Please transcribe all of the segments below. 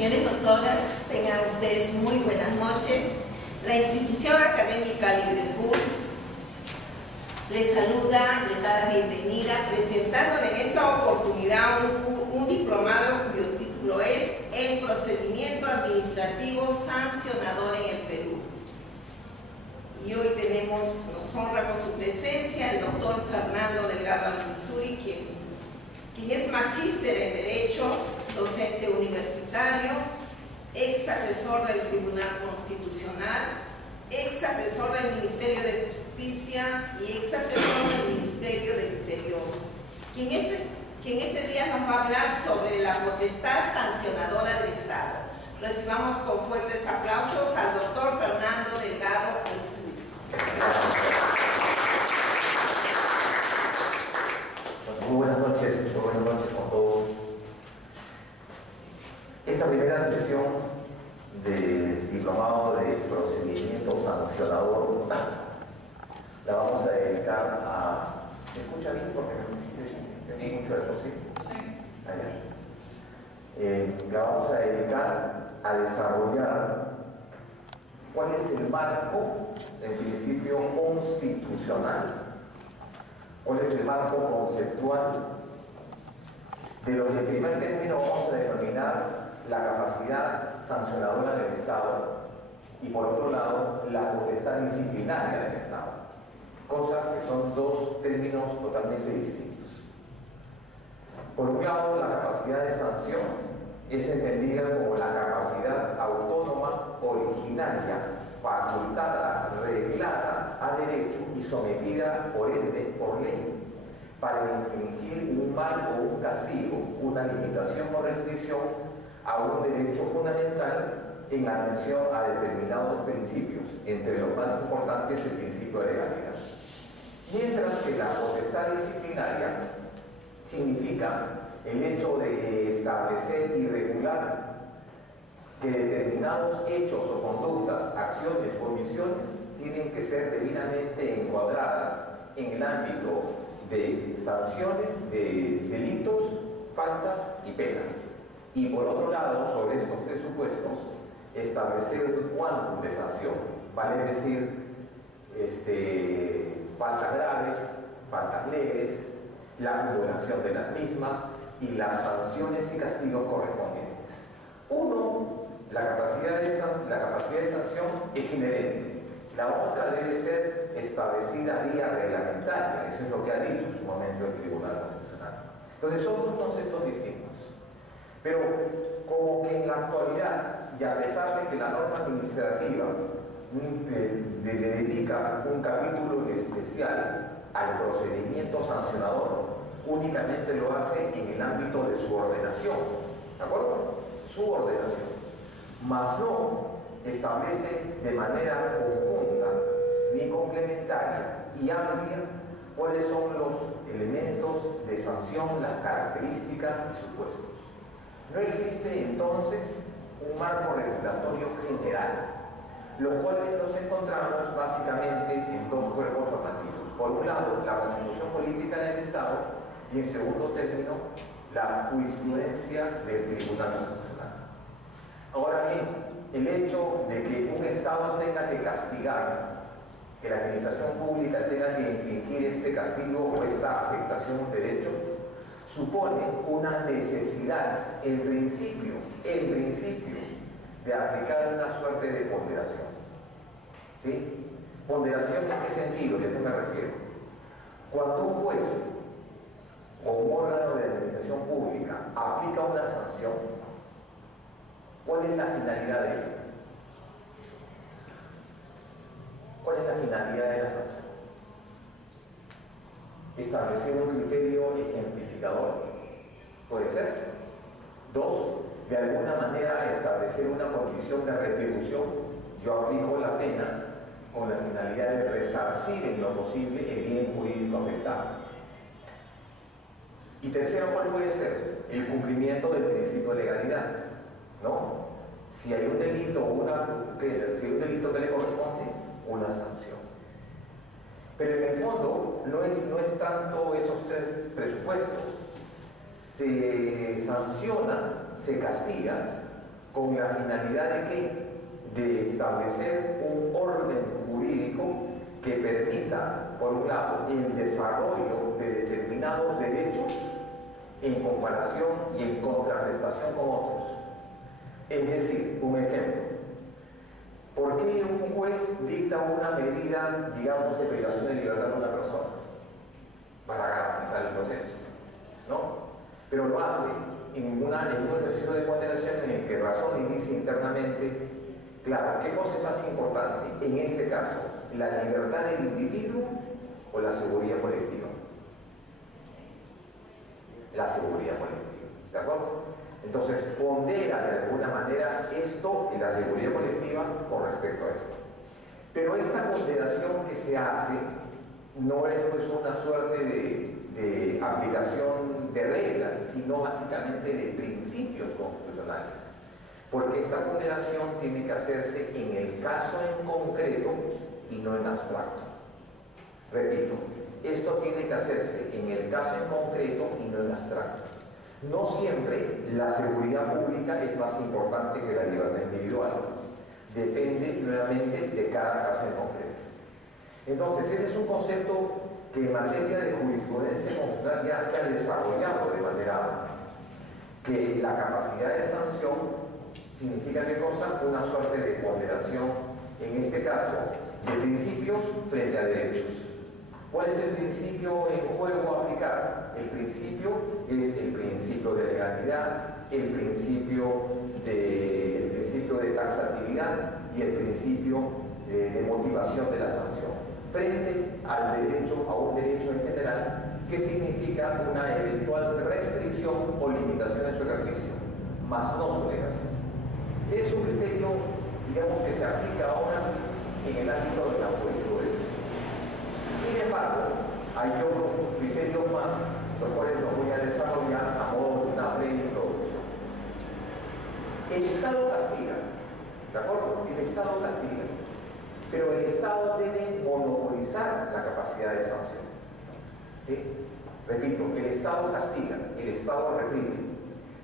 señores doctoras, tengan ustedes muy buenas noches. La institución académica Liverpool les saluda, les da la bienvenida, presentándole en esta oportunidad un diplomado cuyo título es El procedimiento administrativo sancionador en el Perú. Y hoy nos honra con su presencia el doctor Fernando Delgado Alvisuri, quien es magíster en Derecho, docente universitario, ex asesor del Tribunal Constitucional, ex asesor del Ministerio de Justicia y ex asesor del Ministerio del Interior, quien este día nos va a hablar sobre la potestad sancionadora del Estado. Recibamos con fuertes aplausos al doctor Fernando Delgado Alvisuri. Muy buenas noches con todos. Esta primera sesión del diplomado de procedimiento sancionador la vamos a dedicar a... ¿Se escucha bien? Porque sí, mucho de eso, ¿sí? La vamos a dedicar a desarrollar cuál es el marco, en principio constitucional, cuál es el marco conceptual de lo que en primer término vamos a denominar la capacidad sancionadora del Estado y por otro lado la potestad disciplinaria del Estado, cosas que son dos términos totalmente distintos. Por un lado, la capacidad de sanción es entendida como la capacidad autónoma, originaria, facultada, reglada a derecho y sometida por ende por ley para infringir un mal o un castigo, una limitación o restricción a un derecho fundamental en atención a determinados principios, entre los más importantes el principio de legalidad. Mientras que la potestad disciplinaria significa el hecho de establecer y regular que determinados hechos o conductas, acciones o omisiones tienen que ser debidamente encuadradas en el ámbito de sanciones, de delitos, faltas y penas. Y por otro lado, sobre estos tres supuestos, establecer el quantum de sanción, vale decir, faltas graves, faltas leves, la acumulación de las mismas y las sanciones y castigos correspondientes. Uno, la capacidad de sanción es inherente. La otra debe ser establecida vía reglamentaria. Eso es lo que ha dicho en su momento el Tribunal Constitucional. Entonces son dos conceptos distintos. Pero como que en la actualidad, y a pesar de que la norma administrativa le dedica un capítulo especial al procedimiento sancionador, únicamente lo hace en el ámbito de su ordenación, ¿de acuerdo? Su ordenación, mas no establece de manera conjunta ni complementaria y amplia cuáles son los elementos de sanción, las características y supuestos. No existe entonces un marco regulatorio general, los cuales nos encontramos básicamente en dos cuerpos normativos. Por un lado, la Constitución Política del Estado y en segundo término, la jurisprudencia del Tribunal Constitucional. Ahora bien, el hecho de que un Estado tenga que castigar, que la administración pública tenga que infringir este castigo o esta afectación a un derecho, supone una necesidad, en principio, de aplicar una suerte de ponderación. ¿Sí? ¿Ponderación en qué sentido? ¿A qué me refiero? Cuando un juez o un órgano de administración pública aplica una sanción, ¿cuál es la finalidad de ella? ¿Cuál es la finalidad de la sanción? Establecer un criterio ejemplificador, puede ser. Dos, de alguna manera establecer una condición de retribución. Yo aplico la pena con la finalidad de resarcir en lo posible el bien jurídico afectado. Y tercero, ¿cuál puede ser? El cumplimiento del principio de legalidad, ¿no? Si hay un delito si hay un delito que le corresponde, una sanción. Pero en el fondo no es tanto esos tres presupuestos. Se sanciona, se castiga ¿Con la finalidad de qué? De establecer un orden jurídico que permita, por un lado, el desarrollo de determinados derechos en comparación y en contrarrestación con otros. Es decir, un ejemplo, ¿por qué un juez dicta una medida, digamos, de privación de libertad de una persona? Para garantizar el proceso, ¿no? Pero lo hace en un ejercicio de condenación en el que razona y dice internamente, claro, ¿qué cosa es más importante en este caso? ¿La libertad del individuo o la seguridad colectiva? La seguridad colectiva, ¿de acuerdo? Entonces pondera de alguna manera esto y la seguridad colectiva con respecto a esto. Pero esta ponderación que se hace no es pues una suerte de aplicación de reglas, sino básicamente de principios constitucionales. Porque esta ponderación tiene que hacerse en el caso en concreto y no en abstracto. Repito, esto tiene que hacerse en el caso en concreto y no en abstracto. No siempre la seguridad pública es más importante que la libertad individual. Depende nuevamente de cada caso en concreto. Entonces, ese es un concepto que en materia de jurisprudencia constitucional ya se ha desarrollado de manera amplia. Que la capacidad de sanción significa ¿qué cosa? Una suerte de ponderación, en este caso, de principios frente a derechos. ¿Cuál es el principio en juego a aplicar? El principio es el principio de legalidad, el principio de taxatividad y el principio de motivación de la sanción, frente al derecho, a un derecho en general, que significa una eventual restricción o limitación de su ejercicio, más no su negación. Es un criterio, digamos, que se aplica ahora en el ámbito de la jurisprudencia. Sin embargo, hay otros criterios más, los cuales los voy a desarrollar a modo de una breve introducción. El Estado castiga, ¿de acuerdo? El Estado castiga, pero el Estado debe monopolizar la capacidad de sanción. ¿Sí? Repito, el Estado castiga, el Estado reprime,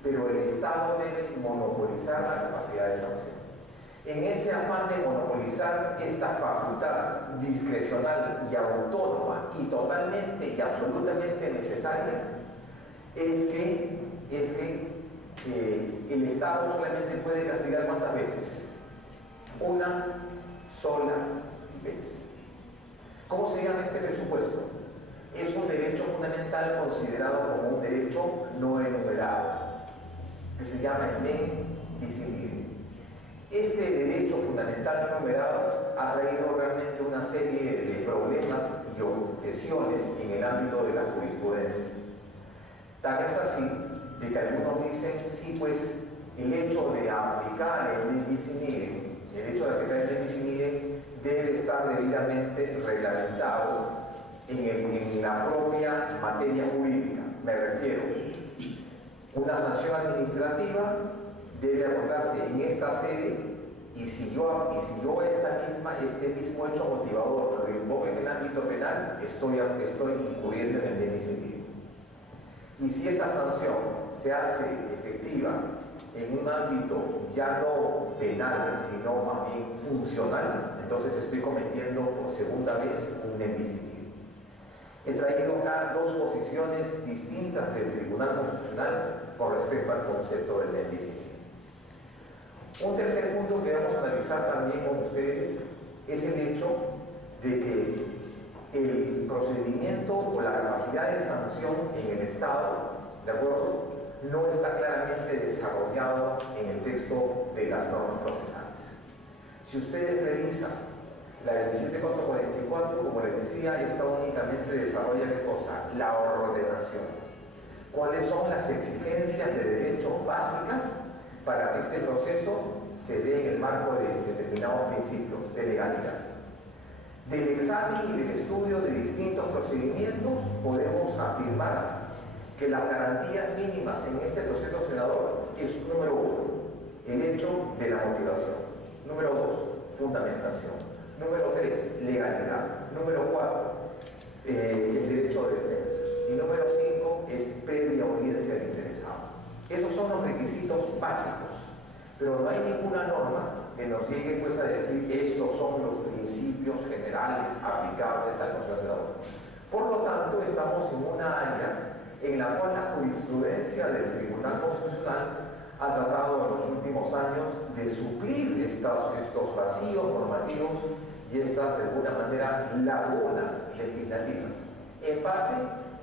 pero el Estado debe monopolizar la capacidad de sanción. En ese afán de monopolizar esta facultad discrecional y autónoma y totalmente y absolutamente necesaria, es que el Estado solamente puede castigar ¿cuántas veces? Una sola vez. ¿Cómo se llama este presupuesto? Es un derecho fundamental considerado como un derecho no enumerado, que se llama el nem bis in idem. Este derecho fundamental no enumerado ha traído realmente una serie de problemas y objeciones en el ámbito de la jurisprudencia. Tal es así de que algunos dicen, sí, pues el hecho de aplicar el nem bis in idem, el hecho de aplicar el nem bis in idem debe estar debidamente reglamentado en la propia materia jurídica. Me refiero, una sanción administrativa debe abordarse en esta sede y si yo este mismo hecho motivador lo invoco en el ámbito penal, estoy incurriendo en el nem bis in idem. Y si esa sanción se hace efectiva en un ámbito ya no penal, sino más bien funcional, entonces estoy cometiendo por segunda vez un nem bis in idem. He traído acá dos posiciones distintas del Tribunal Constitucional con respecto al concepto del nem bis in idem. Un tercer punto que vamos a analizar también con ustedes es el hecho de que el procedimiento o la capacidad de sanción en el Estado, ¿de acuerdo?, no está claramente desarrollado en el texto de las normas procesales. Si ustedes revisan la 27444, como les decía, esta únicamente desarrolla ¿qué cosa? La ordenación. ¿Cuáles son las exigencias de derechos básicas para que este proceso se dé en el marco de determinados principios de legalidad? Del examen y del estudio de distintos procedimientos podemos afirmar que las garantías mínimas en este proceso sancionador es, número 1, el hecho de la motivación; número 2, fundamentación; número 3, legalidad; número 4, el derecho de defensa; y número 5 es previa audiencia del interesado. Esos son los requisitos básicos pero no hay ninguna norma que nos llegue pues, a decir estos son los principios generales aplicables al proceso de labor. Por lo tanto, estamos en una área en la cual la jurisprudencia del Tribunal Constitucional ha tratado en los últimos años de suplir estos vacíos normativos y estas, de alguna manera, lagunas legislativas, en base,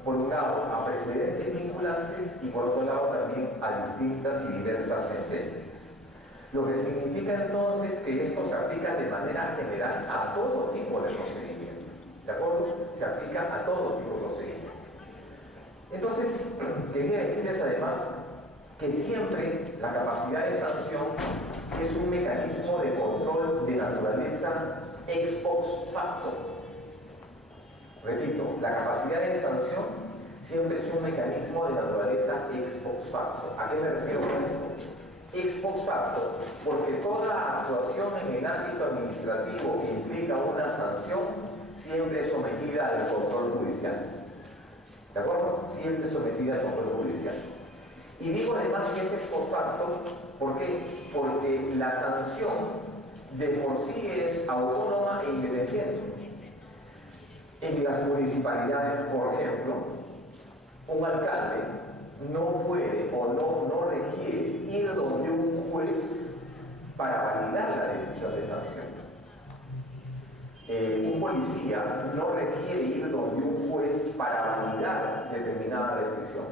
por un lado, a precedentes vinculantes y por otro lado también a distintas y diversas sentencias. Lo que significa entonces que esto se aplica de manera general a todo tipo de procedimiento. ¿De acuerdo? Se aplica a todo tipo de procedimiento. Entonces, quería decirles además que siempre la capacidad de sanción es un mecanismo de control de naturaleza ex post facto. Repito, la capacidad de sanción siempre es un mecanismo de naturaleza ex post facto. ¿A qué me refiero con esto? Ex post facto, porque toda actuación en el ámbito administrativo que implica una sanción siempre es sometida al control judicial. ¿De acuerdo? Siempre sometida al control judicial. Y digo además que es ex post facto, ¿por qué? Porque la sanción de por sí es autónoma e independiente. En las municipalidades, por ejemplo, un alcalde no puede o no requiere ir donde un juez para validar la decisión de sanción. Un policía no requiere ir donde un juez para validar determinada restricción.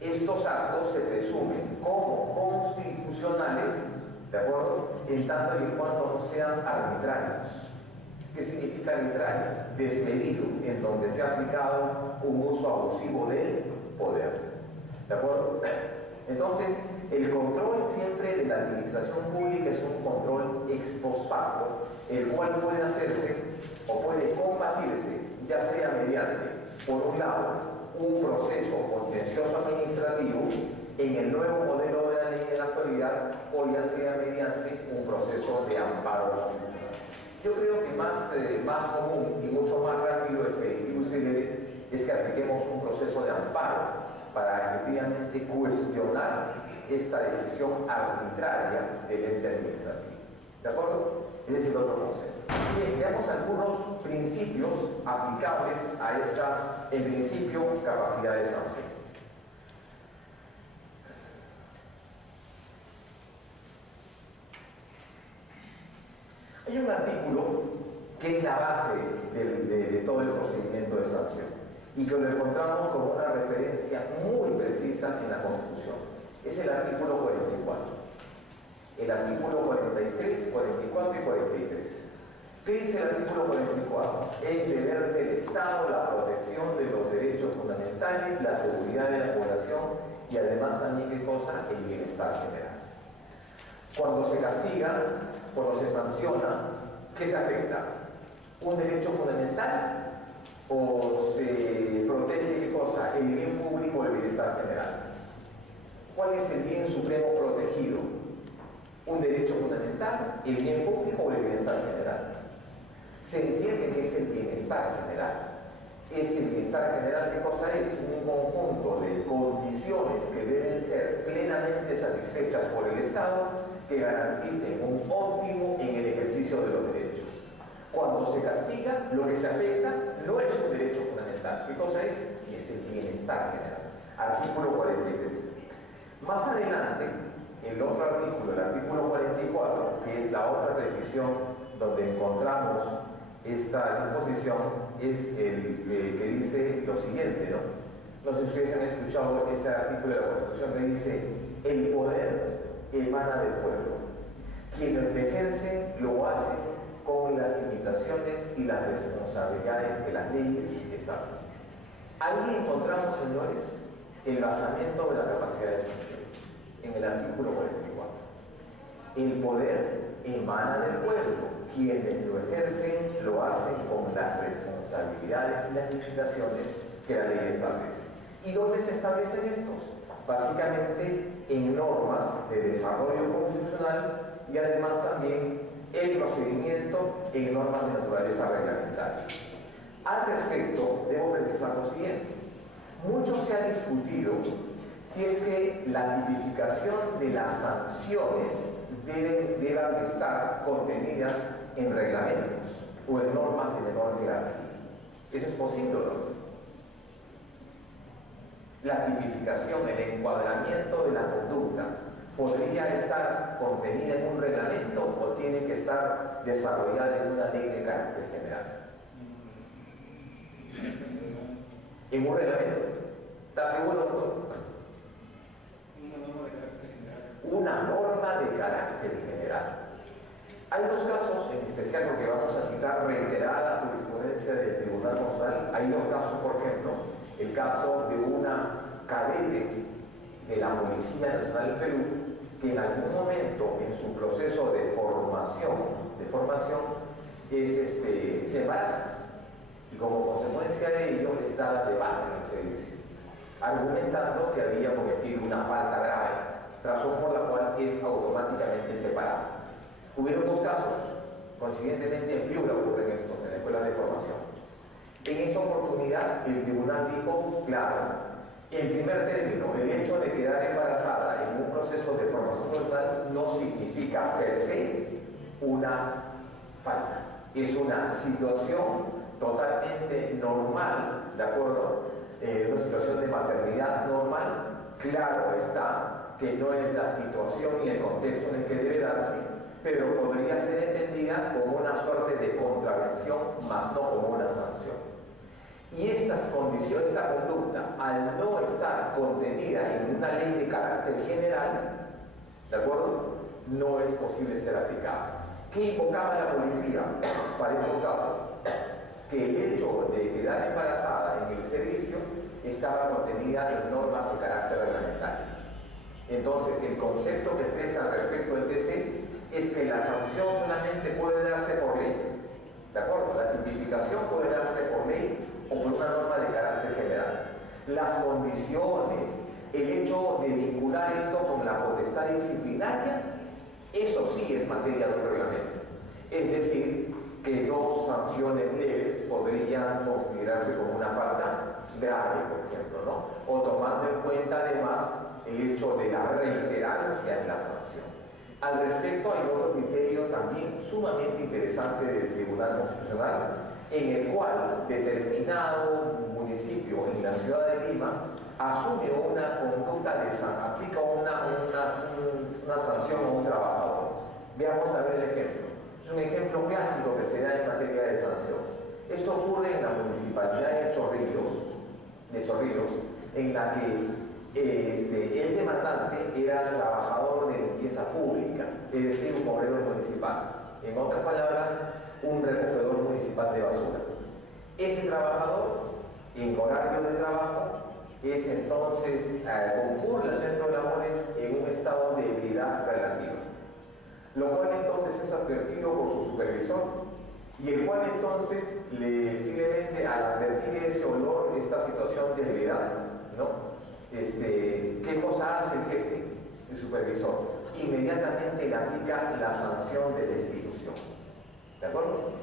Estos actos se presumen como constitucionales, ¿de acuerdo? En tanto y en cuanto no sean arbitrarios. ¿Qué significa arbitrario? Desmedido, en donde se ha aplicado un uso abusivo del poder. ¿De acuerdo? Entonces, el control siempre de la administración pública es un control ex post facto, el cual puede hacerse o puede combatirse, ya sea mediante, por un lado, un proceso contencioso administrativo en el nuevo modelo de la ley de la actualidad, o ya sea mediante un proceso de amparo constitucional. Yo creo que más común y mucho más rápido, expeditivo y célebre es que apliquemos un proceso de amparo para efectivamente cuestionar esta decisión arbitraria del ente administrativo. ¿De acuerdo? Ese es el otro concepto. Bien, veamos algunos principios aplicables a esta, en principio, capacidad de sanción. Hay un artículo que es la base de todo el procedimiento de sanción y que lo encontramos como una referencia muy precisa en la Constitución. Es el artículo 44. El artículo 43, 44 y 43. ¿Qué dice el artículo 44? Es deber del Estado la protección de los derechos fundamentales, la seguridad de la población y además también, ¿qué cosa? El bienestar general. Cuando se castiga, cuando se sanciona, ¿qué se afecta? ¿Un derecho fundamental? ¿O se protege, qué cosa? El bien público o el bienestar general. ¿Cuál es el bien supremo protegido? ¿Un derecho fundamental, el bien público o el bienestar general? Se entiende que es el bienestar general. Este bienestar general, ¿qué cosa es? Un conjunto de condiciones que deben ser plenamente satisfechas por el Estado, que garanticen un óptimo en el ejercicio de los derechos. Cuando se castiga, lo que se afecta no es un derecho fundamental. ¿Qué cosa es? Es el bienestar general. Artículo 43. Más adelante, el otro artículo, el artículo 44, que es la otra precisión donde encontramos esta disposición, es el que dice lo siguiente, ¿no? No sé si ustedes han escuchado ese artículo de la Constitución que dice: el poder emana del pueblo. Quienes lo ejercen lo hacen con las limitaciones y las responsabilidades que las leyes establecen. Ahí encontramos, señores, el basamento de la capacidad de sanción, en el artículo 44. El poder emana del pueblo. Quienes lo ejercen lo hacen con las responsabilidades y las limitaciones que la ley establece. ¿Y dónde se establecen estos? Básicamente en normas de desarrollo constitucional y además también el procedimiento en normas de naturaleza reglamentaria. Al respecto, debo precisar lo siguiente. Mucho se ha discutido si es que la tipificación de las sanciones deban estar contenidas en reglamentos o en normas de menor jerarquía. Eso es posible, ¿no? La tipificación, el encuadramiento de la conducta, ¿podría estar contenida en un reglamento o tiene que estar desarrollada en una ley de carácter general? En un reglamento. ¿Está seguro, doctor? Una norma de carácter general. Una norma de carácter general. Hay dos casos en especial, porque vamos a citar reiterada jurisprudencia del Tribunal Constitucional. Hay dos casos, por ejemplo, el caso de una cadete de la Policía Nacional del Perú, que en algún momento en su proceso de formación se embaraza y como consecuencia de ello es dada de baja en el servicio, argumentando que había cometido una falta grave, razón por la cual es automáticamente separada. Hubieron dos casos, coincidentemente en Piura ocurren estos, en la escuela de formación. En esa oportunidad el tribunal dijo, claro, en primer término, el hecho de quedar embarazada en un proceso de formación profesional no significa per se una falta. Es una situación totalmente normal, ¿de acuerdo? Una situación de maternidad normal. Claro está que no es la situación ni el contexto en el que debe darse, pero podría ser entendida como una suerte de contravención, más no como una sanción. Y esta conducta, al no estar contenida en una ley de carácter general, ¿de acuerdo?, no es posible ser aplicada. ¿Qué invocaba la policía para estos casos? Que el hecho de quedar embarazada en el servicio estaba contenida en normas de carácter reglamentario. Entonces, el concepto que expresa respecto al TC es que la sanción solamente puede darse por ley, ¿de acuerdo? La tipificación puede darse por ley o por una norma de carácter general. Las condiciones, el hecho de vincular esto con la potestad disciplinaria, eso sí es materia de un reglamento. Es decir, que dos sanciones leves podrían considerarse como una falta grave, por ejemplo, ¿no? O tomando en cuenta además el hecho de la reiterancia en la sanción. Al respecto hay otro criterio también sumamente interesante del Tribunal Constitucional, en el cual determinado municipio en la ciudad de Lima asume una conducta aplica una sanción a un trabajador. Veamos a ver el ejemplo. Es un ejemplo clásico que se da en materia de sanción. Esto ocurre en la municipalidad de Chorrillos, en la que el demandante era trabajador de limpieza pública, es decir, un obrero municipal. En otras palabras, un recogedor municipal de basura. Ese trabajador, en horario de trabajo, es entonces concurre al centro de labores en un estado de ebriedad relativa, lo cual entonces es advertido por su supervisor, y el cual entonces simplemente al advertir ese olor, esta situación de ebriedad, ¿no? ¿Qué cosa hace el jefe, el supervisor? Inmediatamente le aplica la sanción de destitución. ¿De acuerdo?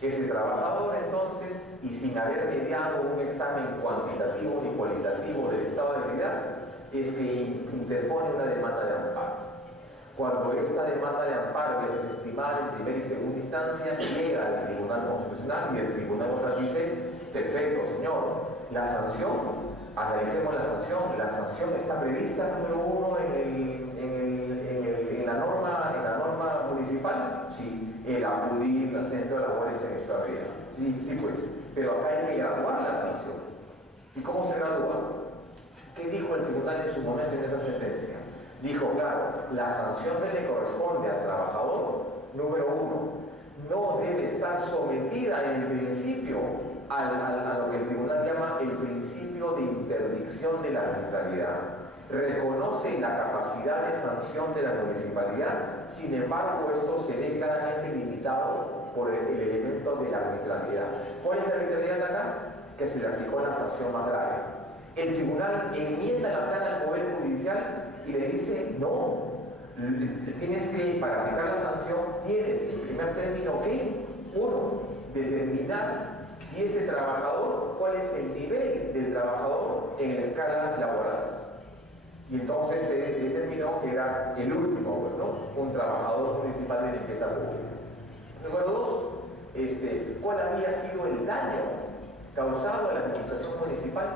Ese trabajador entonces, y sin haber mediado un examen cuantitativo ni cualitativo del estado de ebriedad, es que interpone una demanda de amparo. Cuando esta demanda de amparo es desestimada en primera y segunda instancia, llega al Tribunal Constitucional y el Tribunal Constitucional dice, perfecto, señor, la sanción, analicemos la sanción está prevista, número uno, en la norma municipal, sí, el acudir al centro de labores en esta vía, sí, pues, pero acá hay que graduar la sanción. ¿Y cómo se gradúa? ¿Qué dijo el tribunal en su momento en esa sentencia? Dijo, claro, la sanción que le corresponde al trabajador, número uno, no debe estar sometida en principio a lo que el tribunal llama el principio de interdicción de la arbitrariedad. Reconoce la capacidad de sanción de la municipalidad, sin embargo esto se ve claramente limitado por el elemento de la arbitrariedad. ¿Cuál es la arbitrariedad de acá? Que se le aplicó la sanción más grave. El tribunal enmienda la plana al Poder Judicial y le dice, no, tienes que, para aplicar la sanción, tienes en primer término que, uno, determinar si ese trabajador, cuál es el nivel del trabajador en la escala laboral. Y entonces se determinó que era el último, ¿no? Un trabajador municipal de limpieza pública. Número dos, ¿cuál había sido el daño causado a la administración municipal?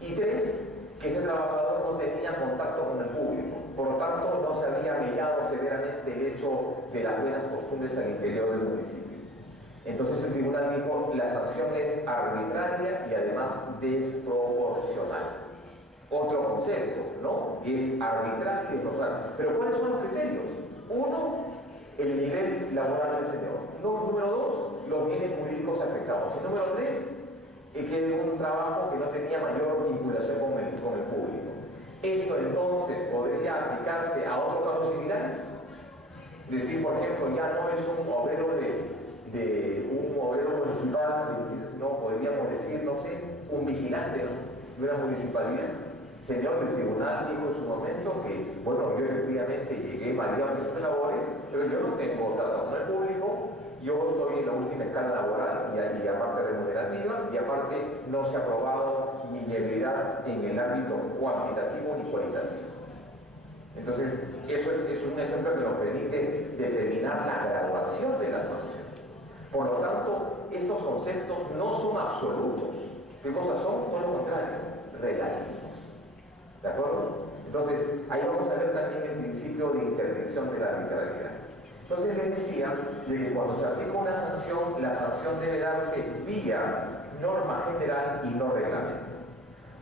Y tres, que ese trabajador no tenía contacto con el público, por lo tanto no se había vigilado severamente el hecho de las buenas costumbres al interior del municipio. Entonces el tribunal dijo, la sanción es arbitraria y además desproporcional. Otro concepto, ¿no? Es arbitrario y desproporcional. Pero ¿cuáles son los criterios? Uno, el nivel laboral del señor. Número dos, los bienes jurídicos afectados. Y número tres, que era un trabajo que no tenía mayor vinculación con el público. Esto entonces podría aplicarse a otros casos similares. Decir, por ejemplo, ya no es un obrero un obrero municipal, no, podríamos decir, no sé, un vigilante, ¿no?, de una municipalidad. Señor, el tribunal dijo en su momento que, bueno, yo efectivamente llegué validado a de labores, pero yo no tengo trato con el público, yo estoy en la última escala laboral y aparte remunerativa, y aparte no se ha probado mi viabilidad en el ámbito cuantitativo ni cualitativo. Entonces, eso es un ejemplo que nos permite determinar la graduación de la sanción. Por lo tanto, estos conceptos no son absolutos. ¿Qué cosas son? Todo lo contrario, relativos. ¿De acuerdo? Entonces, ahí vamos a ver también el principio de interdicción de la arbitrariedad. Entonces les decía de que cuando se aplica una sanción, la sanción debe darse vía norma general y no reglamento.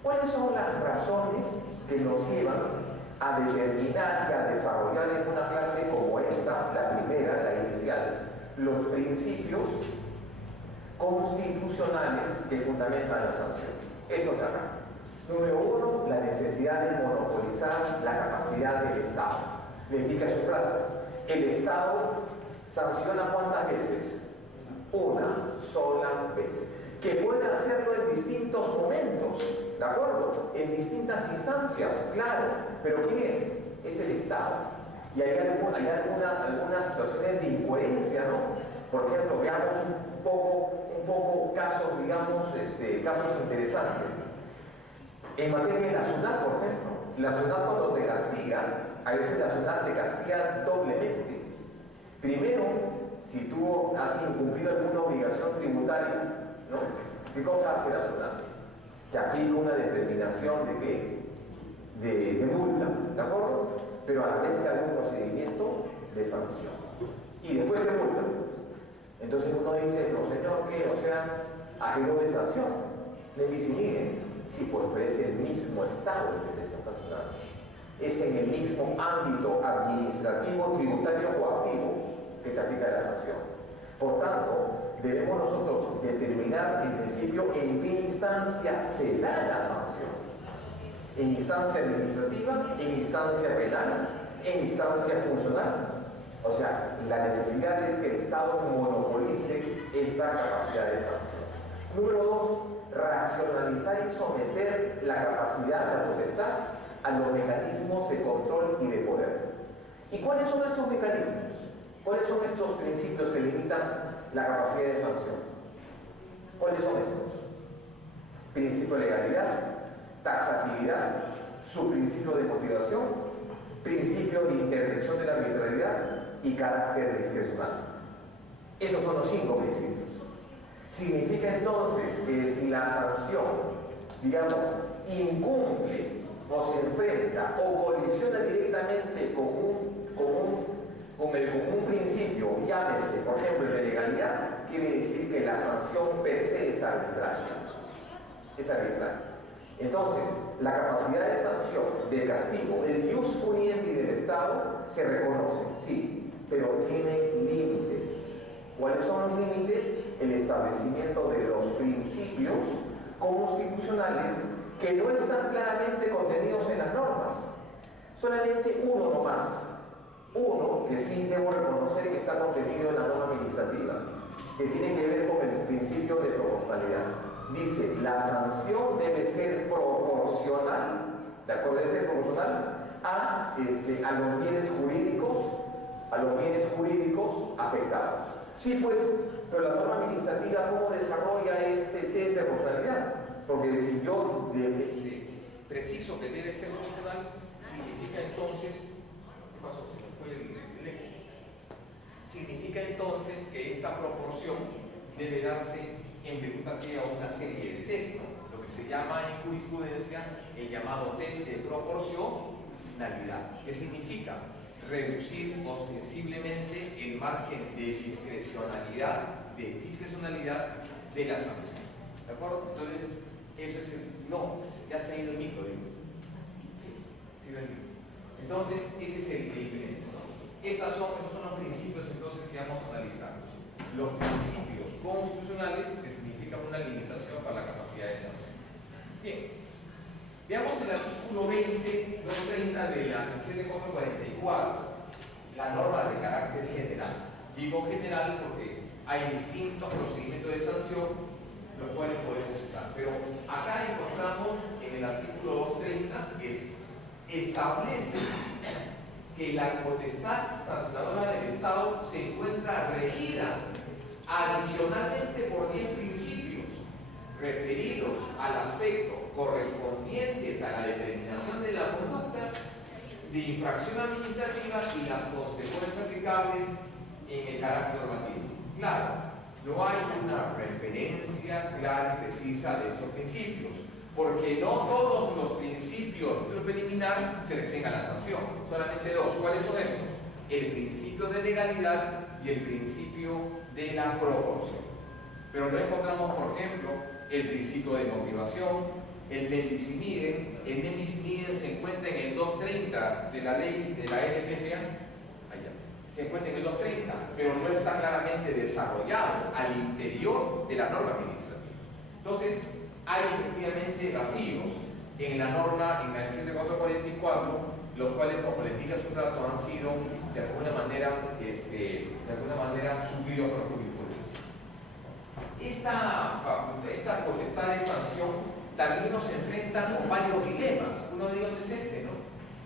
¿Cuáles son las razones que nos llevan a determinar y a desarrollar en una clase como esta, la primera, la inicial, los principios constitucionales que fundamentan la sanción? Eso de acá. Número uno, la necesidad de monopolizar la capacidad del Estado. Le indica su plata. El Estado sanciona ¿cuántas veces? Una sola vez. Que puede hacerlo en distintos momentos, ¿de acuerdo? En distintas instancias, claro. Pero ¿quién es? Es el Estado. Y hay algunas situaciones de incoherencia, ¿no? Por ejemplo, veamos un poco casos, digamos, casos interesantes. En materia de la SUNAT, por ejemplo, la SUNAT cuando te castiga, a veces la SUNAT te castiga doblemente. Primero, si tú has incumplido alguna obligación tributaria, ¿no? ¿Qué cosa hace la SUNAT? Te aplica una determinación de ¿qué? De multa, ¿de acuerdo? Pero a la vez te haga un procedimiento de sanción. Y después te multa. Entonces uno dice, no señor, ¿qué? O sea, ¿a qué doble sanción? Le dice, miren, sí, pues pero es el mismo Estado el que le está sancionando. Es en el mismo ámbito administrativo, tributario o activo que te aplica la sanción. Por tanto, debemos nosotros determinar en principio en qué instancia se da la sanción. En instancia administrativa, en instancia penal, en instancia funcional. O sea, la necesidad es que el Estado monopolice esta capacidad de sanción. Número dos, racionalizar y someter la capacidad de la potestad a los mecanismos de control y de poder. ¿Y cuáles son estos mecanismos? ¿Cuáles son estos principios que limitan la capacidad de sanción? ¿Cuáles son estos? Principio de legalidad, taxatividad, su principio de motivación, principio de interdicción de la arbitrariedad y carácter discrecional. Esos son los 5 principios. Significa entonces que si la sanción, digamos, incumple o se enfrenta o colisiona directamente con un principio, llámese, por ejemplo, de legalidad, quiere decir que la sanción per se es arbitraria. Es arbitraria. Entonces, la capacidad de sanción, de castigo, el ius puniendi del Estado se reconoce, sí, pero tiene límites. ¿Cuáles son los límites? El establecimiento de los principios constitucionales que no están claramente contenidos en las normas. Solamente uno nomás. Uno que sí debo reconocer que está contenido en la norma administrativa, que tiene que ver con el principio de proporcionalidad. Dice, la sanción debe ser proporcional, ¿de acuerdo? Debe ser proporcional a los bienes jurídicos afectados. Sí, pues, pero la norma administrativa, ¿cómo desarrolla este test de proporcionalidad? Porque si yo preciso que debe ser proporcional, si significa entonces, ¿qué pasó? Se me fue el eco. Significa entonces que esta proporción debe darse en virtud a una serie de test, lo que se llama en jurisprudencia el llamado test de proporcionalidad. ¿Qué significa? Reducir ostensiblemente el margen de discrecionalidad de la sanción. ¿De acuerdo? Entonces, eso es el... No, ya se ha ido el micro, digo. Sí, el micro. Entonces, ese es el primer, ¿no? Esos son los principios entonces que vamos a analizar. Los principios constitucionales que significan una limitación para la capacidad de sanción. Bien. Veamos el artículo 20, 230 de la 7444, la norma de carácter general. Digo general porque hay distintos procedimientos de sanción, los cuales podemos usar. Pero acá encontramos en el artículo 230 que establece que la potestad sancionadora del Estado se encuentra regida adicionalmente por 10 principios referidos al aspecto correspondientes a la determinación de las conductas de infracción administrativa y las consecuencias aplicables en el carácter normativo. Claro, no hay una referencia clara y precisa de estos principios, porque no todos los principios de preliminar se refieren a la sanción, solamente dos. ¿Cuáles son estos? El principio de legalidad y el principio de la proporción. Pero no encontramos, por ejemplo, el principio de motivación, el nebis in idem. El nebis in idem se encuentra en el 230 de la ley de la LPGA, allá. Se encuentra en el 230, pero no está claramente desarrollado al interior de la norma administrativa. Entonces, hay efectivamente vacíos en la norma, en la 7444, los cuales, como les dije hace un rato, han sido de alguna manera suplidos por jurisprudencia. Esta potestad de sanción también nos enfrenta con varios dilemas. Uno de ellos es este, ¿no?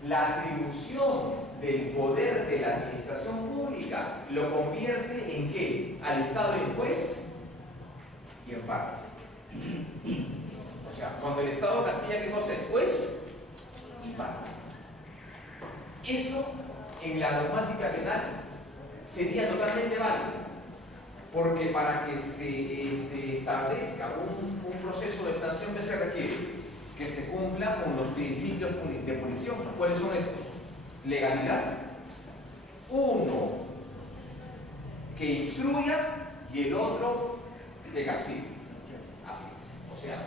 La atribución del poder de la administración pública lo convierte en ¿qué? Al Estado en juez y en parte. O sea, cuando el Estado castiga, ¿qué cosa es? Juez y parte. Esto en la normática penal sería totalmente válido, porque para que se establezca un proceso de sanción, ¿qué se requiere? Que se cumpla con los principios de punición. ¿Cuáles son estos? Legalidad, uno que instruya y el otro que castigue. Así es. O sea,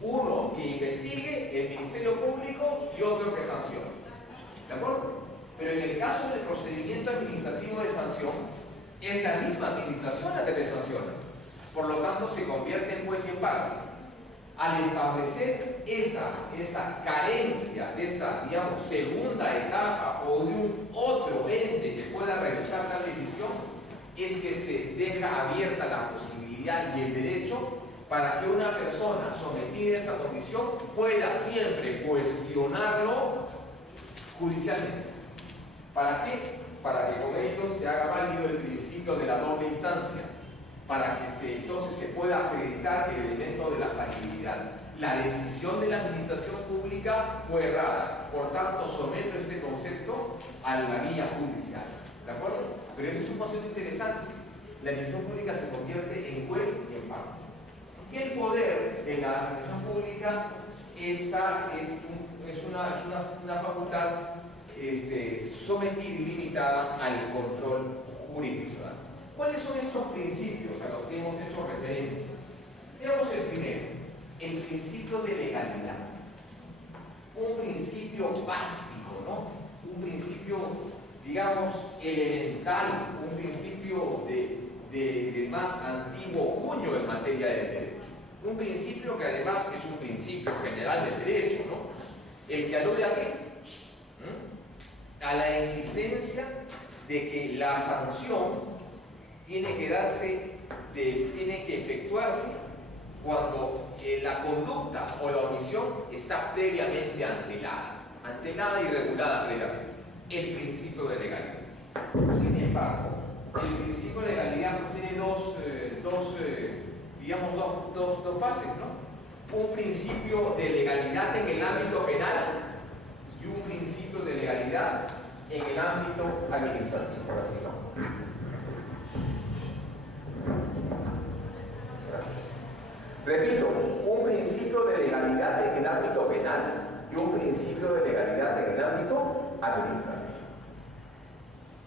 uno que investigue, el Ministerio Público, y otro que sancione. ¿De acuerdo? Pero en el caso del procedimiento administrativo de sanción, es la misma administración la que te sanciona. Por lo tanto, se convierte en juez y en parte. Al establecer esa carencia de esta, digamos, segunda etapa o de un otro ente que pueda realizar tal decisión, es que se deja abierta la posibilidad y el derecho para que una persona sometida a esa condición pueda siempre cuestionarlo judicialmente. ¿Para qué? Para que con ello se haga válido el principio de la doble instancia, para que entonces se pueda acreditar el elemento de la facilidad. La decisión de la administración pública fue errada, por tanto someto este concepto a la vía judicial. ¿De acuerdo? Pero eso es un concepto interesante. La administración pública se convierte en juez y en parte. Y el poder de la administración pública es una facultad sometida y limitada al control jurisdiccional. ¿Cuáles son estos principios a los que hemos hecho referencia? Veamos el primero, el principio de legalidad. Un principio básico, ¿no? Un principio, digamos, elemental, un principio de más antiguo cuño en materia de derecho. Un principio que además es un principio general del derecho, ¿no? El que alude a qué? A la existencia de que la sanción tiene que efectuarse cuando la conducta o la omisión está previamente antelada y regulada previamente. El principio de legalidad. Sin embargo, el principio de legalidad pues tiene dos fases, ¿no? Un principio de legalidad en el ámbito penal y un principio legalidad en el ámbito administrativo, por así decirlo. Repito, un principio de legalidad en el ámbito penal y un principio de legalidad en el ámbito administrativo.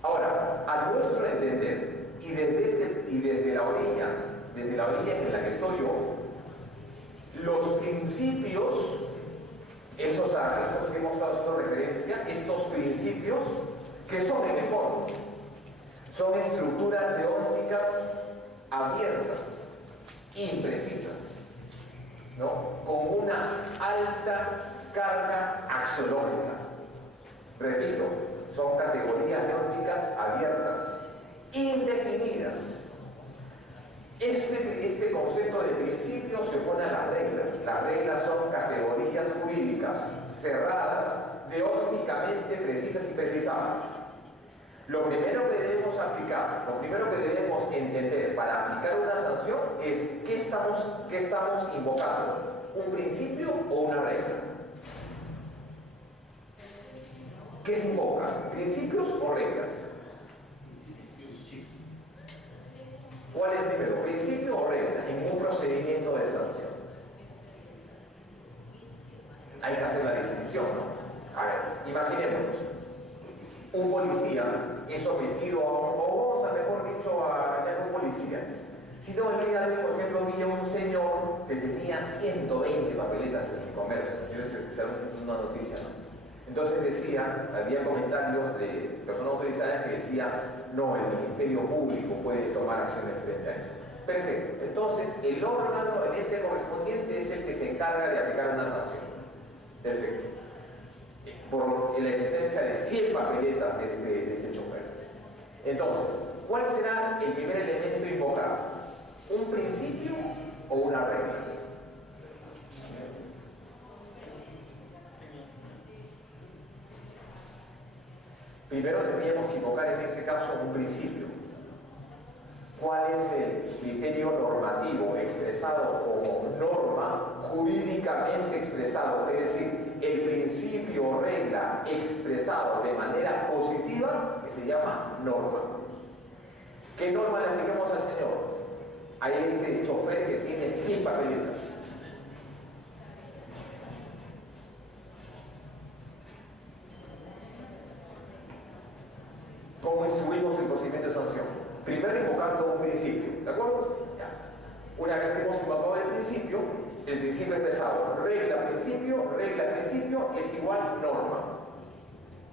Ahora, a nuestro entender, y desde la orilla en la que estoy yo, los principios, estos que hemos estado haciendo referencia, estos principios, que son en el fondo, son estructuras teóricas abiertas, imprecisas, ¿no? Con una alta carga axiológica. Repito, son categorías teóricas abiertas, indefinidas. Este concepto de principio se opone a las reglas. Las reglas son categorías jurídicas cerradas, teóricamente precisas y precisables. Lo primero que debemos aplicar, lo primero que debemos entender para aplicar una sanción es qué estamos invocando, un principio o una regla. ¿Qué se invoca? ¿Principios o reglas? ¿Cuál es primero? ¿Principio o regla en un procedimiento de sanción? Hay que hacer la distinción, ¿no? A ver, imaginémonos. Un policía es sometido o vamos a, mejor dicho, a un policía. Si no, el día de hoy, por ejemplo, vi a un señor que tenía 120 papeletas en el comercio. Quiero decir, una noticia, ¿no? Entonces había comentarios de personas autorizadas que decían, no, el Ministerio Público puede tomar acciones frente a eso. Perfecto. Entonces, el órgano, el ente correspondiente es el que se encarga de aplicar una sanción. Perfecto. Por la existencia de 100 papeletas de este chofer. Entonces, ¿cuál será el primer elemento invocado? ¿Un principio o una regla? Primero tendríamos que invocar en este caso un principio. ¿Cuál es el criterio normativo expresado como norma, jurídicamente expresado? Es decir, el principio o regla expresado de manera positiva, que se llama norma. ¿Qué norma le aplicamos al señor? Hay este chofer que tiene 100 papeletas. ¿Cómo instruimos el procedimiento de sanción? Primero invocando un principio, ¿de acuerdo? Ya. Una vez que hemos invocado el principio expresado, regla principio es igual norma.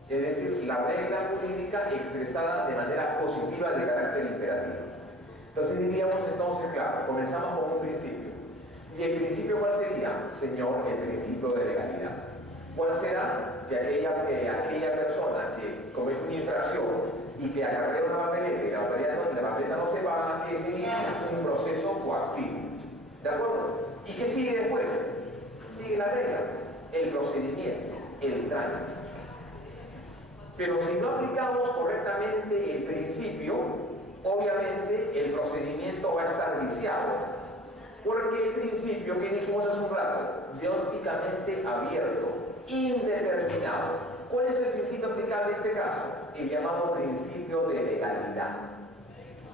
Es decir, la regla jurídica expresada de manera positiva de carácter imperativo. Entonces diríamos claro, comenzamos con un principio. ¿Y el principio cuál sería? Señor, el principio de legalidad. ¿Cuál será? Que aquella persona que comete una infracción y que acarrea una papeleta y la papeleta no se va, que se inicia un proceso coactivo. ¿De acuerdo? ¿Y qué sigue después? Sigue la regla, pues, el procedimiento, el trámite. Pero si no aplicamos correctamente el principio, obviamente el procedimiento va a estar viciado. Porque el principio que dijimos hace un rato, deónticamente abierto, indeterminado. ¿Cuál es el principio aplicable en este caso? El llamado principio de legalidad.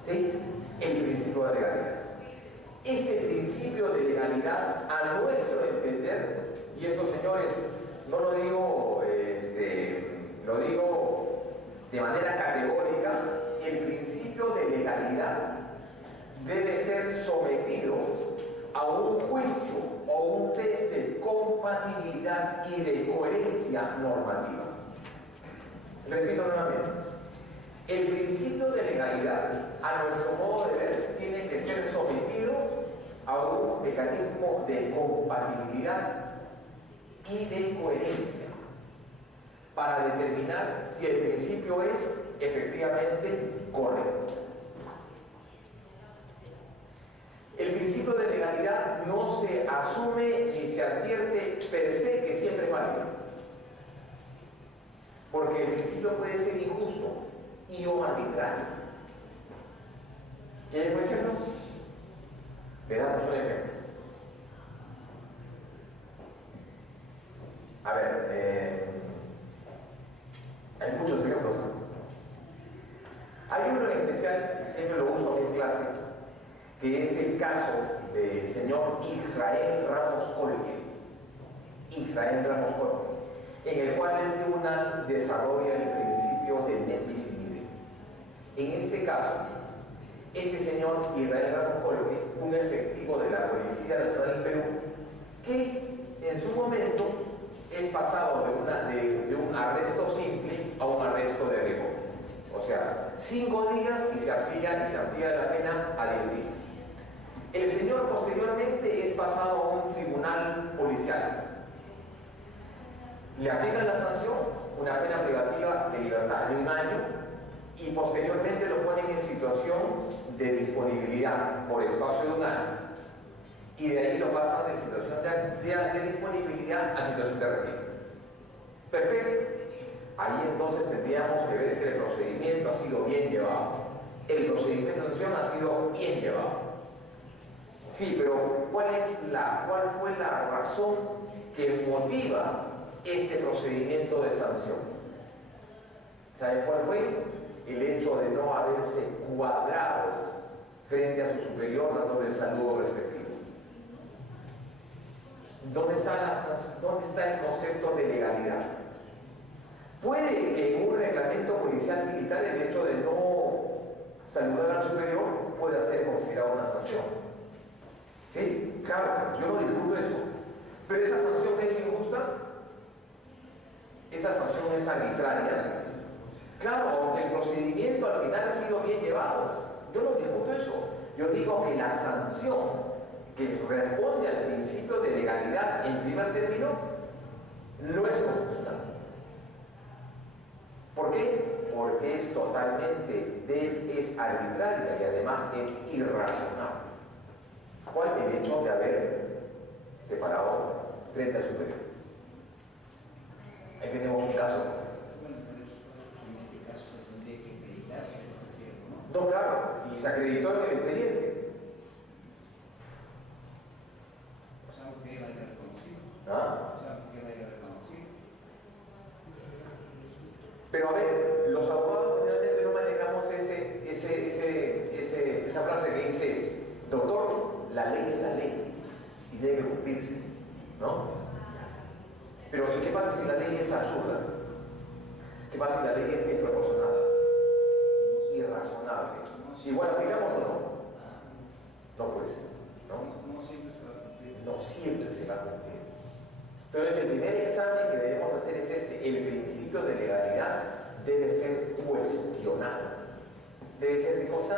¿Sí? El principio de legalidad. Este principio de legalidad, a nuestro entender, y esto, señores, no lo digo, lo digo de manera categórica, el principio de legalidad debe ser sometido a un juicio o un test de compatibilidad y de coherencia normativa. Repito nuevamente, el principio de legalidad, a nuestro modo de ver, tiene que ser sometido a un mecanismo de compatibilidad y de coherencia para determinar si el principio es efectivamente correcto. El principio de legalidad no se asume ni se advierte per se que siempre es válido. Porque el principio puede ser injusto y o arbitrario. ¿Quieren un ejemplo? Le damos un ejemplo. A ver, Hay uno en especial, que siempre lo uso en clase, que es el caso del señor Israel Ramos Colque. Israel Ramos Colque, en el cual el tribunal desarrolla el principio de net bis in idem. En este caso, ese señor Israel Ramos Colque, un efectivo de la Policía Nacional del Perú, que en su momento es pasado de un arresto simple a un arresto de rigor. O sea, 5 días y se amplía la pena a 10 días. El señor posteriormente es pasado a un tribunal policial. Le aplican la sanción, una pena privativa de libertad de 1 año, y posteriormente lo ponen en situación de disponibilidad por espacio de 1 año. Y de ahí lo pasan de situación de disponibilidad a situación de retiro. Perfecto. Ahí entonces tendríamos que ver que el procedimiento ha sido bien llevado. El procedimiento de sanción ha sido bien llevado. Sí, pero ¿cuál fue la razón que motiva este procedimiento de sanción? ¿Sabe cuál fue? El hecho de no haberse cuadrado frente a su superior dándole el saludo respectivo. ¿Dónde está el concepto de legalidad? Puede que en un reglamento policial militar el hecho de no saludar al superior pueda ser considerado una sanción. ¿Sí? Claro, yo no discuto eso. Pero esa sanción es injusta. Esa sanción es arbitraria. Claro, aunque el procedimiento al final ha sido bien llevado. Yo no discuto eso. Yo digo que la sanción que responde al principio de legalidad en primer término no es constitucional. ¿Por qué? Porque es totalmente es arbitraria y además es irracional. ¿Cuál? El hecho de haber separado frente al superior. Ahí tenemos un caso. Bueno, en este caso se tendría que acreditar que eso es cierto, ¿no? No, claro, y se acreditó en el expediente. O sea, porque él haya reconocido. ¿Ah? O sea, porque él haya reconocido. Pero a ver, los abogados generalmente no manejamos esa frase que dice, doctor, la ley es la ley y debe cumplirse, ¿no? Pero ¿y qué pasa si la ley es absurda? ¿Qué pasa si la ley es desproporcionada? Irrazonable. ¿Igual aplicamos o no? No, pues, ¿no? No siempre se va a cumplir. No siempre se va a cumplir. Entonces, el primer examen que debemos hacer es este. El principio de legalidad debe ser cuestionado. ¿Debe ser qué cosa?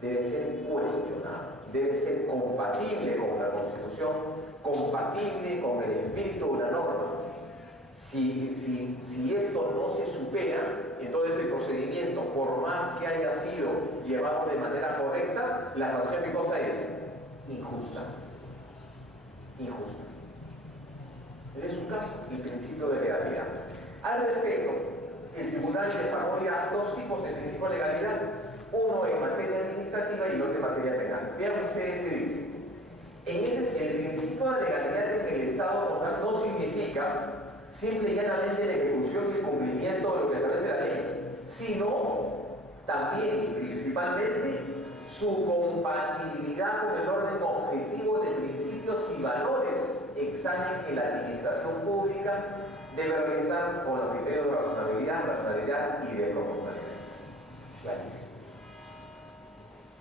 Debe ser cuestionado. Debe ser compatible con la Constitución, compatible con el espíritu de la norma. Si esto no se supera, entonces el procedimiento, por más que haya sido llevado de manera correcta, la sanción ¿qué cosa es? Injusta. Injusta. Es un caso, el principio de legalidad. Al respecto, el tribunal desarrolla 2 tipos de principio de legalidad, uno en materia administrativa y el otro en materia penal. Vean ustedes qué dice. El principio de legalidad en el Estado total no significa simple y llanamente la ejecución y cumplimiento de lo que establece la ley, sino también y principalmente su compatibilidad con el orden objetivo de principios y valores, examen que la administración pública debe realizar con los criterios de racionalidad y de proporcionalidad. Clarísimo.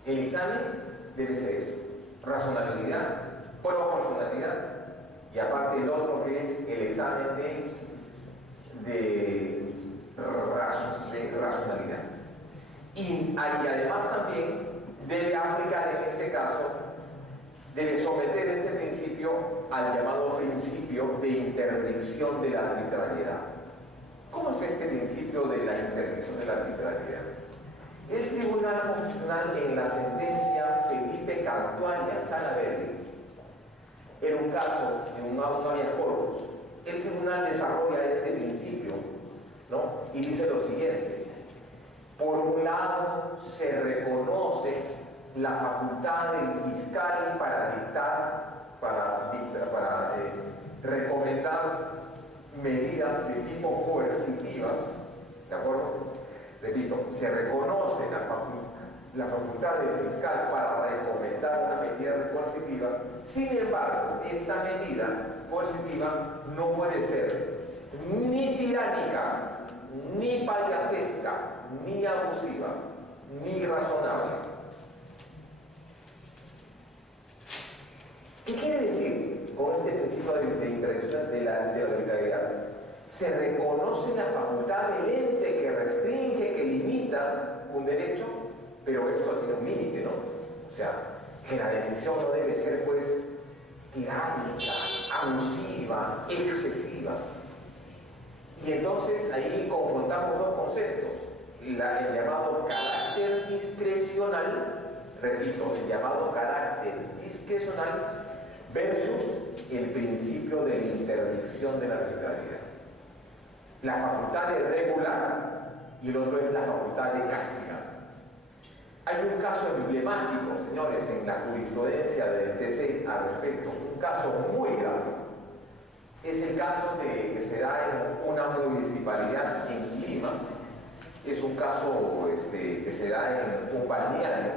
El examen debe ser eso: racionalidad, proporcionalidad, y aparte el otro que es el examen de racionalidad. Y además también debe aplicar en este caso, debe someter este principio al llamado principio de interdicción de la arbitrariedad. ¿Cómo es este principio de la interdicción de la arbitrariedad? El Tribunal Constitucional, en la sentencia Felipe Cantuaria Salaverry, en un caso, en un habeas corpus, el tribunal desarrolla este principio, ¿no? Y dice lo siguiente: por un lado, se reconoce la facultad del fiscal para recomendar medidas de tipo coercitivas, ¿de acuerdo? repito, se reconoce la facultad del fiscal para recomendar una medida coercitiva. Sin embargo, esta medida coercitiva no puede ser ni tiránica, ni payasesca, ni abusiva, ni razonable. ¿Qué quiere decir con este principio de intervención de la arbitrariedad? Se reconoce la facultad del ente que restringe, que limita un derecho, pero esto tiene un límite, ¿no? O sea, que la decisión no debe ser, pues, tiránica, abusiva, excesiva. Y entonces ahí confrontamos dos conceptos: el llamado carácter discrecional, repito, el llamado carácter discrecional versus el principio de la interdicción de la arbitrariedad. La facultad de regular y el otro es la facultad de castigar. Hay un caso emblemático, señores, en la jurisprudencia del TC al respecto, un caso muy grave. Es el caso que se da en una municipalidad en Lima. Es un caso que se da en un balneario,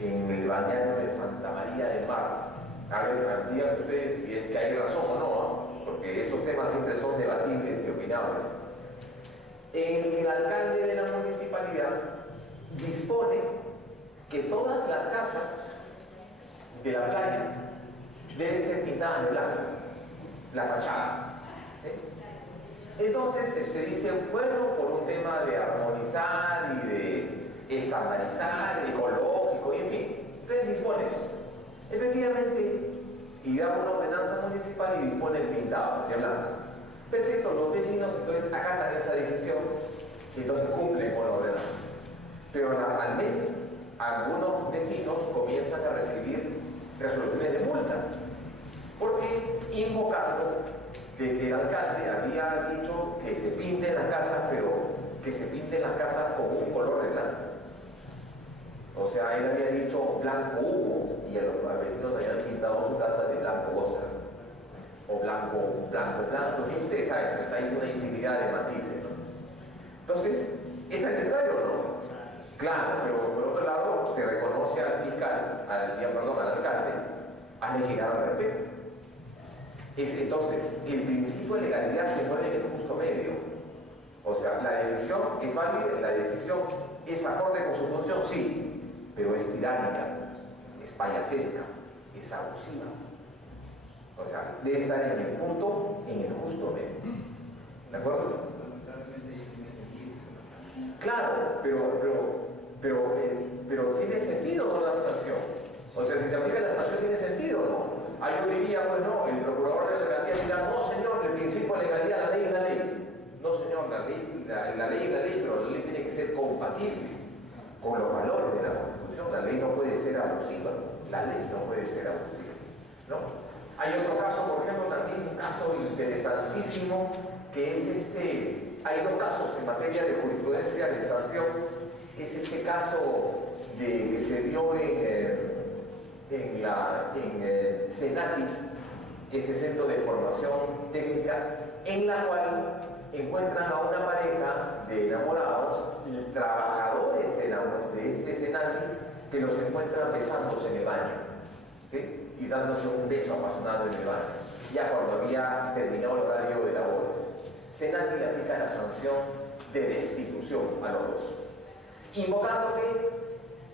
en el balneario de Santa María del Mar. A ver, digan ustedes si es que hay razón o no, porque esos temas siempre son debatibles y opinables. En el que el alcalde de la municipalidad dispone que todas las casas de la playa deben ser pintadas de blanco, la fachada. Entonces dice, bueno, por un tema de armonizar y de estandarizar, ecológico, y en fin. Entonces dispone eso. Efectivamente, y da una ordenanza municipal y dispone el pintado de blanco. Perfecto, los vecinos entonces acatan esa decisión y entonces cumplen con la ordenanza. Pero al mes, algunos vecinos comienzan a recibir resoluciones de multa, porque invocando de que el alcalde había dicho que se pinten las casas, pero que se pinten las casas con un color de blanco. O sea, él había dicho blanco humo y los vecinos habían pintado su casa de blanco ostra, o blanco, en fin, ustedes saben, pues hay una infinidad de matices, ¿no? Entonces, ¿es arbitrario o no? Claro, pero por otro lado se reconoce al fiscal, al alcalde, a legislar al respecto. Entonces, el principio de legalidad se pone en el justo medio. O sea, la decisión es válida, la decisión es acorde con su función, sí, pero es tiránica, es payasesca, es abusiva. O sea, debe estar en el punto, en el justo medio. ¿De acuerdo? Claro, pero ¿tiene sentido o no la sanción? O sea, si se aplica la sanción, ¿tiene sentido o no? Yo diría, pues no, el procurador de la legalidad dirá, no señor, el principio de legalidad, la ley es la ley. No señor, la ley es la ley, pero la ley tiene que ser compatible con los valores de la Constitución. La ley no puede ser abusiva, la ley no puede ser abusiva, ¿no? Hay otro caso, por ejemplo, también un caso interesantísimo, que es hay dos casos en materia de jurisprudencia de sanción. Es este caso que se dio en Senati, este centro de formación técnica, en la cual encuentran a una pareja de enamorados y trabajadores de este Senati que los encuentran besándose en el baño, ¿sí? Y dándose un beso apasionado en el baño, ya cuando había terminado el horario de labores. Senati le aplica la sanción de destitución a los dos, invocando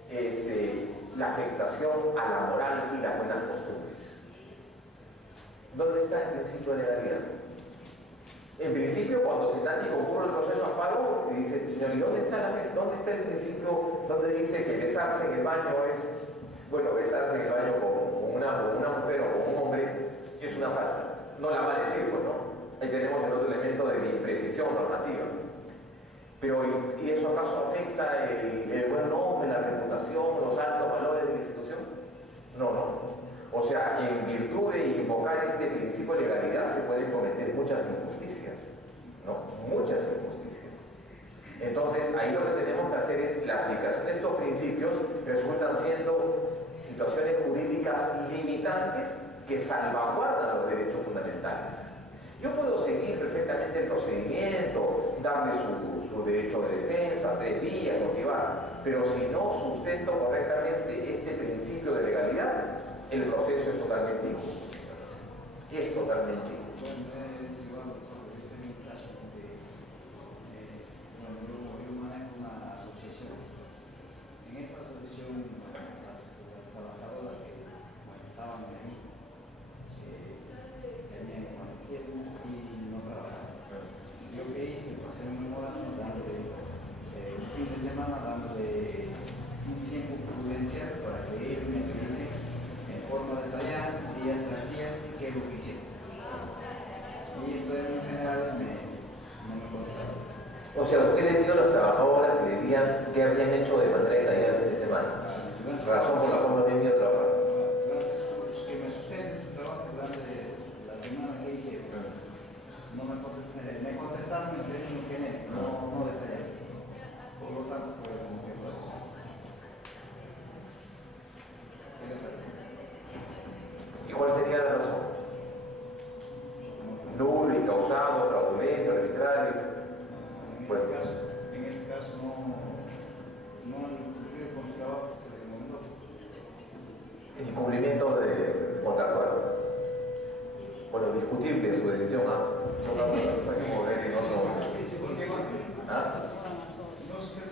que la afectación a la moral y las buenas costumbres. ¿Dónde está el principio de legalidad? En principio, cuando Senati concurre el proceso a pago, dice, señor, ¿y dónde está el principio donde dice que besarse en el baño besarse en el baño con una mujer o con un hombre es una falta? No la va a decir, pues, ¿no? Ahí tenemos el otro elemento de la imprecisión normativa. Pero, ¿y eso acaso afecta el buen nombre, la reputación, los altos valores de la institución? No. O sea, en virtud de invocar este principio de legalidad se pueden cometer muchas injusticias, ¿no? Muchas injusticias. Entonces, ahí lo que tenemos que hacer es la aplicación de estos principios resultan siendo situaciones jurídicas limitantes que salvaguardan los derechos fundamentales. Yo puedo seguir perfectamente el procedimiento, darle su su derecho de defensa, 3 días, motivar. Pero si no sustento correctamente este principio de legalidad, el proceso es totalmente injusto. Es totalmente injusto. Bueno, es igual, doctor, yo tengo un caso donde yo manejo una asociación. En esta asociación, las trabajadoras que estaban ahí, tenían inquietud y no trabajaban. Yo qué hice, pasé un memorando dándole un fin de semana, dándole un tiempo prudencial para que ellos me expliquen en forma detallada, día tras día, qué es lo que hicieron. Y entonces en general no me contestaron. O sea, usted le dio a los trabajadores que le dirían qué habían hecho de manera detallada el fin de semana. Razón por la cual no habían ido a trabajar. Que me sustenten su trabajo durante la semana que hicieron. No me contestaste en términos genéricos, no detallados. Por lo tanto, pues como que por eso. ¿Qué le parece? ¿Y cuál sería la razón? Nulo, incausado, fraudulento, arbitrario. En este caso no han cumplido con su trabajo que se le demandó. El incumplimiento de contractual. Bueno, discutible su decisión, ¿ah?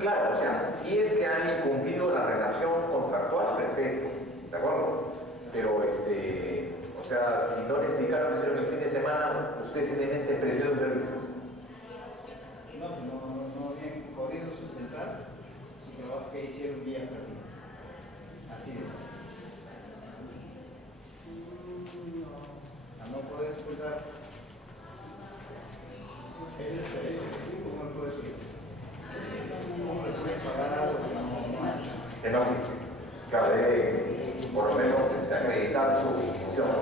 Claro, o sea, si es que han incumplido la relación contractual, perfecto, ¿de acuerdo? Pero, o sea, si no le explicaron que hicieron el fin de semana, usted simplemente prestó servicios. No habían podido sustentar su trabajo que hicieron día tras día. Así es. A no poder sustentar, ¿cómo le puedo decir? ¿Cómo le puedes pagar algo que no ha hecho? Que no existe. Claro, debe por lo menos acreditar su función.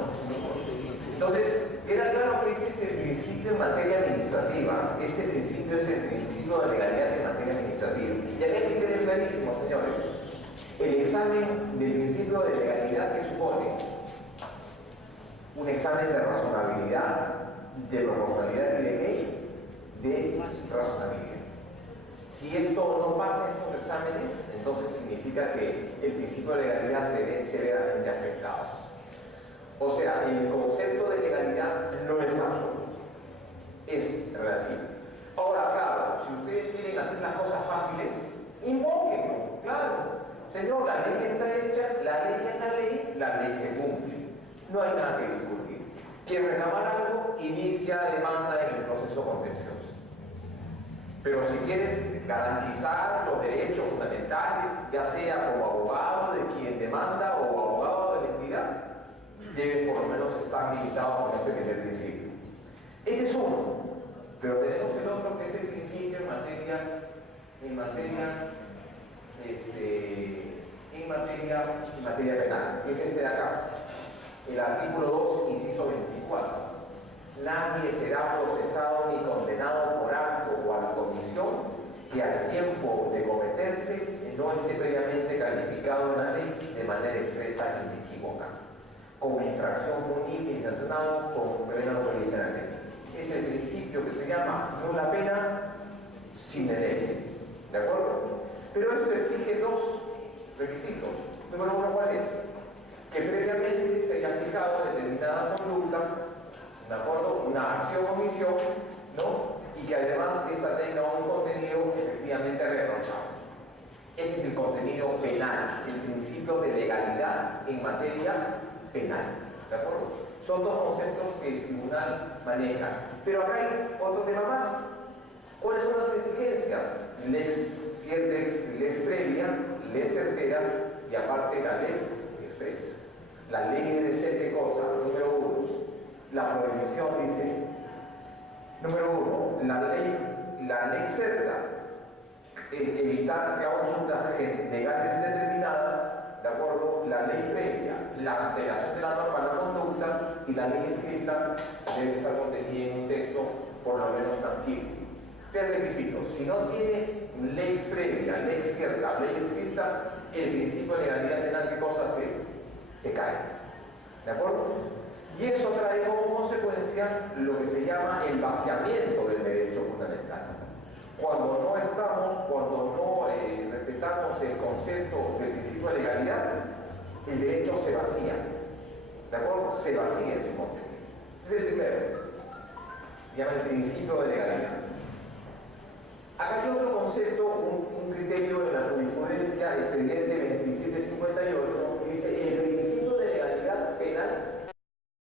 Entonces, queda claro que este es el principio en materia administrativa. Este principio es el principio de legalidad en materia administrativa. Y aquí hay que tener clarísimo, señores. El examen del principio de legalidad que supone un examen de razonabilidad, de proporcionalidad y de ley, de razonabilidad. Si esto no pasa en estos exámenes, entonces significa que el principio de legalidad se ve severamente afectado. O sea, el concepto de legalidad no es absoluto, es relativo. Ahora, claro, si ustedes quieren hacer las cosas fáciles, invóquenlo, claro. Señor, la ley está hecha, la ley es la ley se cumple. No hay nada que discutir. Quiere reclamar algo, inicia demanda en el proceso contencioso. Pero si quieres garantizar los derechos fundamentales, ya sea como abogado de quien demanda o abogado de la entidad, debe por lo menos estar limitado con este primer principio. Este es uno, pero tenemos el otro que es el principio en materia penal, que es este de acá, el artículo 2, inciso 24. Nadie será procesado ni condenado por acto o a comisión que al tiempo de cometerse no esté previamente calificado en la ley de manera expresa e inequívoca, como infracción punible intencionada como pena no prevista en la ley. Es el principio que se llama nula pena sine lege, ¿de acuerdo? Pero esto exige dos requisitos. Número uno, ¿cuál es? Que previamente se haya fijado determinada conducta, ¿de acuerdo? Una acción o omisión, ¿no? Y que además esta tenga un contenido efectivamente reprochable. Ese es el contenido penal, el principio de legalidad en materia penal, ¿de acuerdo? Son dos conceptos que el tribunal maneja. Pero acá hay otro tema más. ¿Cuáles son las exigencias? Lex previa, lex certera y aparte la lex expresa. La ley debe ser ¿qué cosa? Número uno, la prohibición dice, número uno, la ley certa, evitar cláusulas legales indeterminadas, ¿de acuerdo? La ley previa, la alteración de la norma, la conducta, y la ley escrita debe estar contenida en un texto por lo menos tangible. Tres requisitos. Si no tiene ley previa, ley cierta, ley escrita, el principio de legalidad penal, ¿qué cosa se cae? ¿De acuerdo? Y eso trae como consecuencia lo que se llama el vaciamiento del derecho fundamental. Cuando no estamos, cuando no respetamos el concepto del principio de legalidad, el derecho se vacía. ¿De acuerdo? Se vacía en su contenido. Ese es el primero. Llama el principio de legalidad. Acá hay otro concepto, un criterio de la jurisprudencia, expediente 2758,